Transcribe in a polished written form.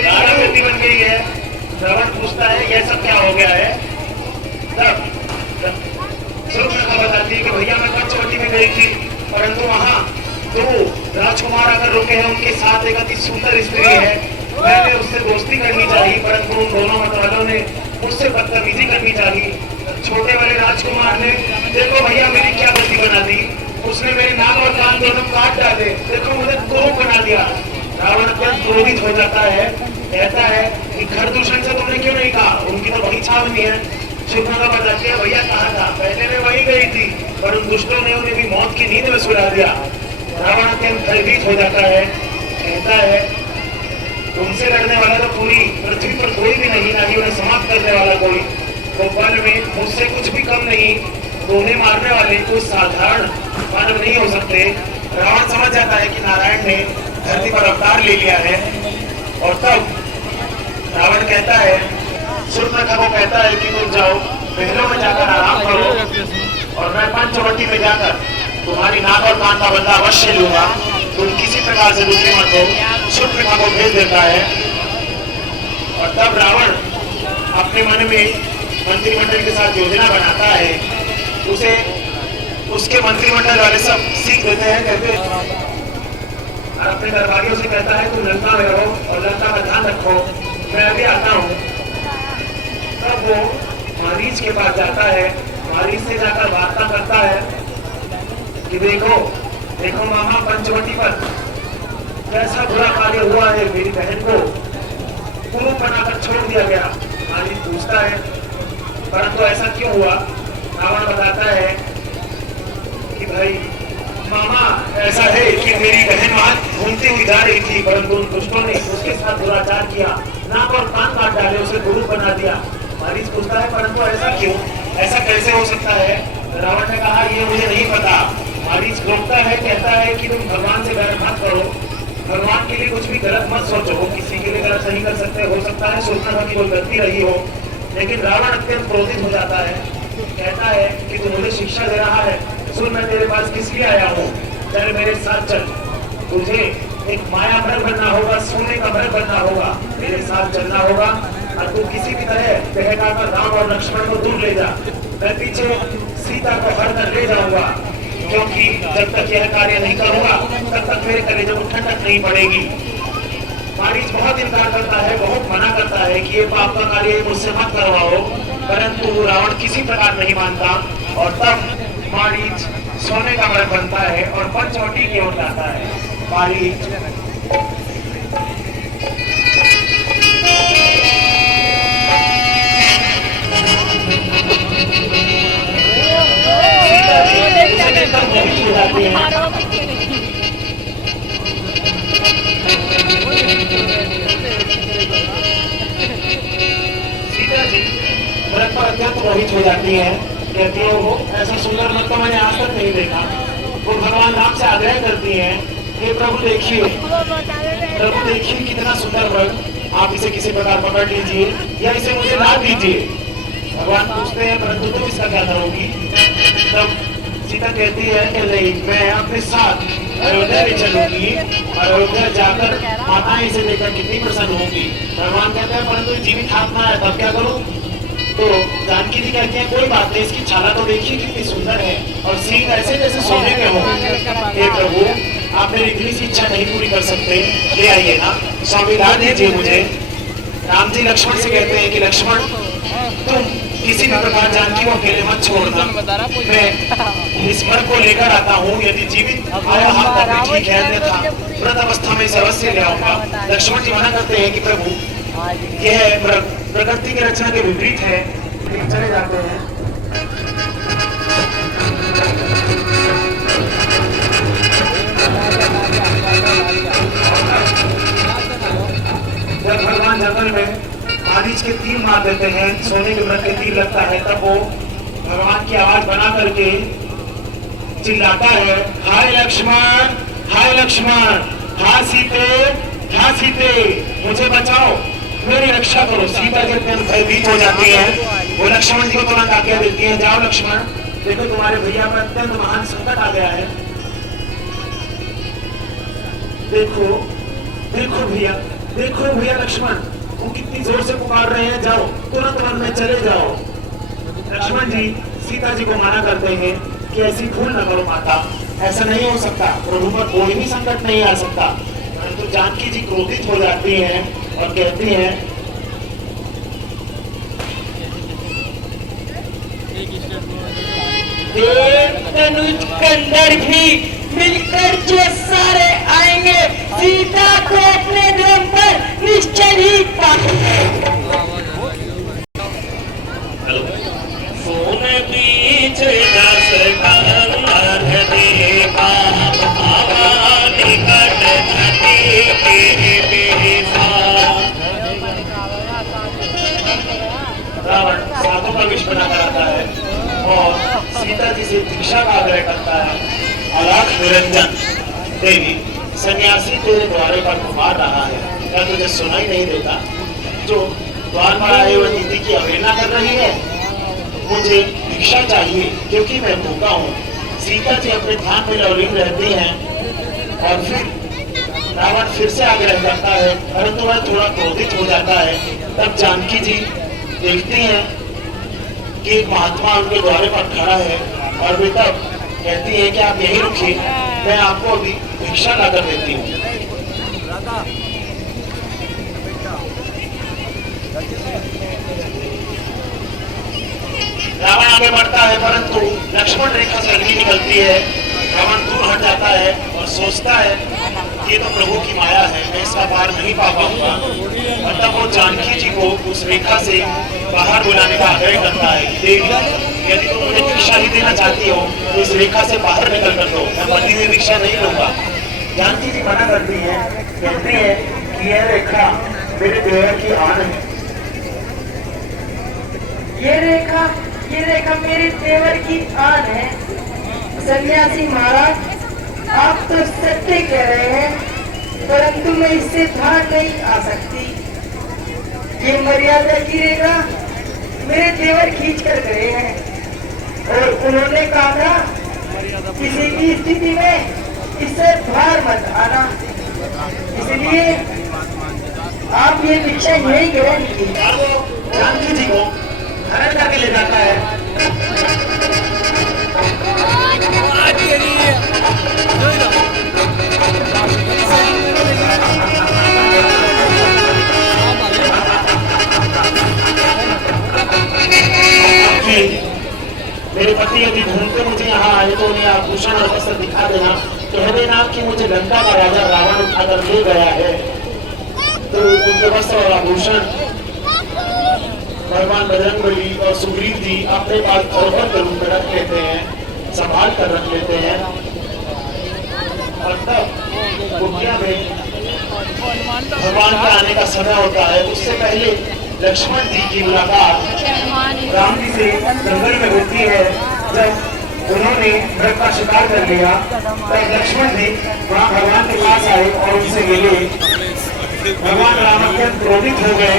गाढ़ा गति बन गई है। रावण पूछता है यह सब क्या हो गया है। तब शूर्पणखा बताती है कि भैया मैं पंचवटी में गई थी, परंतु वहाँ दो राजकुमार अगर रुके हैं, उनके साथ एक अति सुंदर स्त्री है। मैंने उससे दोस्ती करनी चाहिए, परंतु उन दोनों मतवालों ने मुझसे बदतमीजी करनी चाहिए। छोटे वाले राजकुमार ने देखो भैया मेरी क्या गलती बना दी, उसने मेरी नाक और कान दोनों काट डाले, देखो मुझे कुरूप बना दिया। रावण अत्यंत क्रोधित हो जाता है, कहता है कि खरदूषण से तुमने क्यों नहीं कहा, उनकी तो वही छावनी है। शूर्पणखा बताती है भैया कहा था, पहले मैं वही गई थी, पर उन दुष्टों ने उन्हें भी मौत की नींद में सुला दिया। रावण अत्यंत भयभीत हो जाता है, कहता है तुमसे लड़ने वाला तो पूरी पृथ्वी पर कोई भी नहीं, ना ही उन्हें समाप्त करने वाला कोई, तो बल में मुझसे कुछ भी कम नहीं, तो उन्हें मारने वाले कोई साधारण मानव नहीं हो सकते। रावण समझ जाता है कि नारायण ने धरती पर अवतार ले लिया है, और तब रावण कहता है शूर्पणखा को कहता है कि तुम जाओ महलों में जाकर आराम करो, और मैं पंचवटी में जाकर तुम्हारी नाक और कान का बदला अवश्य लूंगा, तुम किसी प्रकार से दुखी मत हो। शूर्पणखा को भेज देता है, और तब रावण अपने मन में मंत्रिमंडल के साथ योजना बनाता है। उसे उसके मंत्रिमंडल वाले सब सीख देते हैं, कहते और अपने दरबारियों से कहता है तुम लंका में रहो और लंका का ध्यान रखो, मैं अभी आता हूँ। तब वो मारीच के पास जाता है, मारीच से जाकर वार्ता करता है कि देखो देखो मामा, पंचवटी पर कैसा बुरा कार्य हुआ है, मेरी बहन को कुरूप बनाकर छोड़ दिया गया। मारीच पूछता है परंतु ऐसा क्यों हुआ। रावण बताता है कि भाई मामा ऐसा है कि मेरी बहन वहां घूमती हुई जा रही थी, परंतु उन दुष्टों ने उसके साथ दुराचार किया, नाक और कान काट डाले, उसे गुरु बना दिया। मारीच पूछता है परंतु ऐसा क्यों, ऐसा कैसे हो सकता है। रावण ने कहा ये मुझे नहीं पता। मारीच रोकता है, कहता है कि तुम भगवान से डर मत करो, भगवान के लिए कुछ भी गलत मत सोचो, किसी के लिए गलत नहीं कर सकते, हो सकता है शूर्पणखा की कोई गलती रही हो। लेकिन रावण अत्यंत क्रोधित हो जाता है, कहता है कि तू मुझे शिक्षा दे रहा है, सुन मैं तेरे पास किस लिए आया हूँ, चल मेरे साथ चल, तुझे एक माया भ्रग बनना होगा, सोने का भ्रग बनना होगा, मेरे साथ चलना होगा, और तू किसी भी तरह बहकाकर राम और लक्ष्मण को दूर ले जा, मैं पीछे सीता को हर कर ले जाऊंगा, क्योंकि जब तक यह कार्य नहीं करूंगा तब तक मेरे कलेजे को ठंडक नहीं पड़ेगी। मारीच बहुत इनकार करता है, बहुत मना करता है कि ये पाप का कार्य मुझसे मत करवाओ, परंतु रावण किसी प्रकार नहीं मानता, और तब मारीच सोने का मृग बनता है और पंचवटी की ओर जाता है। मारीच भरत पर अत्यंत मोहित हो जाती है, कहती है वो ऐसा सुंदर मृग तो मैंने आज तक नहीं देखा। वो भगवान राम से आग्रह करती है कि प्रभु देखिए, प्रभु देखिए कितना सुंदर मृग, आप इसे किसी प्रकार पकड़ लीजिए या इसे मुझे ला दीजिए। भगवान पूछते हैं परंतु तुम इसका क्या करोगी। तब सीता कहती है कि नहीं, मैं अपने साथ अयोध्या भी चलूंगी, और अयोध्या जाकर माताएं इसे देखकर कितनी प्रसन्न होंगी। भगवान कहते हैं परंतु जीवित हाथ में आया तब क्या करूं। तो जानकी जी कहती है कोई बात नहीं, इसकी छाला तो देखिए कितनी सुंदर है, और सींग ऐसे जैसे सोने के हो। हे प्रभु, आप मेरी इतनी सी इच्छा नहीं पूरी कर सकते, ले आइए ना, स्वामी ला दीजिए मुझे। राम जी लक्ष्मण से कहते हैं कि लक्ष्मण तुम किसी भी प्रकार जानकी को अकेले मत छोड़ना, मैं इस मृग को लेकर आता हूँ, यदि जीवित आया हाथ तब ठीक है, अन्यथा मृत अवस्था में इसे अवश्य ले आऊंगा। लक्ष्मण जी मना करते हैं कि प्रभु यह मृग प्रकृति की रचना के विपरीत है, चले जाते हैं। जब भगवान जंगल में मारीच के तीर मार देते हैं, सोने के मृग के तीर लगता है, तब वो भगवान की आवाज बना करके चिल्लाता है, हाय लक्ष्मण, हाय लक्ष्मण, हा सीते, हा सीते, मुझे बचाओ, मेरी रक्षा करो। सीता जी अत्यंत भयभीत हो जाती है, वो लक्ष्मण जी को तुरंत आज्ञा देती है, जाओ लक्ष्मण, देखो तुम्हारे भैया पर अत्यंत महान संकट आ गया है, देखो देखो भैया देखो भैया लक्ष्मण, वो कितनी जोर से पुकार रहे हैं, जाओ तुरंत वन में चले जाओ। लक्ष्मण जी सीता जी को मना करते हैं कि ऐसी भूल न करो माता, ऐसा नहीं हो सकता, प्रभु पर कोई भी संकट नहीं आ सकता। परंतु जानकी जी क्रोधित हो जाती हैं और कहती हैं तनुज कंदर भी मिलकर जो सारे आएंगे, सीता को अपने दम पर निश्चय ही पाएंगे। सोन बीच दस कंदर देखा, आवा निकट छठी के बेसा। रावण साधु का विष बना कराता है और सीता जी से भिक्षा का आग्रह करता है। अलाख निरंजन देवी, सन्यासी तेरे द्वारे पर मार रहा है, क्या तुझे सुनाई नहीं देता? जो द्वार पर आए हुए दीदी की अवहेलना कर रही है। मुझे भिक्षा चाहिए क्योंकि मैं भूखा हूँ। सीता जी अपने ध्यान में लवलीन रहती हैं और फिर रावण फिर से आग्रह करता है, परंतु वह थोड़ा क्रोधित हो जाता है। तब जानकी जी देखती हैं कि एक महात्मा उनके द्वारे पर खड़ा है और वे तब कहती है कि आप यहीं रुकिए, मैं आपको अभी भिक्षा ला कर देती हूँ। रावण आगे बढ़ता है परंतु लक्ष्मण रेखा से अग्नि निकलती है। रावण दूर हट जाता है और सोचता है कि ये तो प्रभु की माया है, मैं इसका पार नहीं पा पाऊंगा। और तब वो जानकी जी को उस रेखा से बाहर बुलाने का आग्रह करता है। देवी, यदि तुम मुझे भिक्षा ही देना चाहती हो तो इस रेखा से बाहर निकल कर दो, मैं बंधी हुई भिक्षा नहीं लूंगा। जानकी जी मना करती है, कहती है कि यह रेखा मेरे देवर की आन है। ये रेखा मेरे देवर की आन है। सन्यासी महाराज, आप तो सत्य कह रहे हैं, परंतु मैं इससे बाहर नहीं आ सकती। ये मर्यादा की रेखा मेरे देवर खींच कर गए हैं और उन्होंने कहा था किसी भी स्थिति में इससे बाहर मत आना, इसलिए आप ये भिक्षा यही ग्रहण कीजिए। और वो जानकी जी को हरण करके ले जाता है। मेरे पति यदि ढूंढते मुझे यहाँ आए तो उन्हें आभूषण और वस्त्र दिखा देना, कह देना कि मुझे लंका का राजा रावण उठाकर ले गया है। तो उनके वस्त्र और आभूषण भगवान बजरंगबली और सुग्रीव जी अपने पास धरोहर के रूप में रख लेते हैं, संभाल कर रख लेते हैं। और तब कुटिया में भगवान के आने का समय होता है। उससे पहले लक्ष्मण जी की मुलाकात राम जी से जंगल में होती है। जब उन्होंने मृग का शिकार कर लिया तब लक्ष्मण जी वहाँ भगवान के पास आए और उनसे मिले। भगवान राम अत्यंत क्रोधित हो गए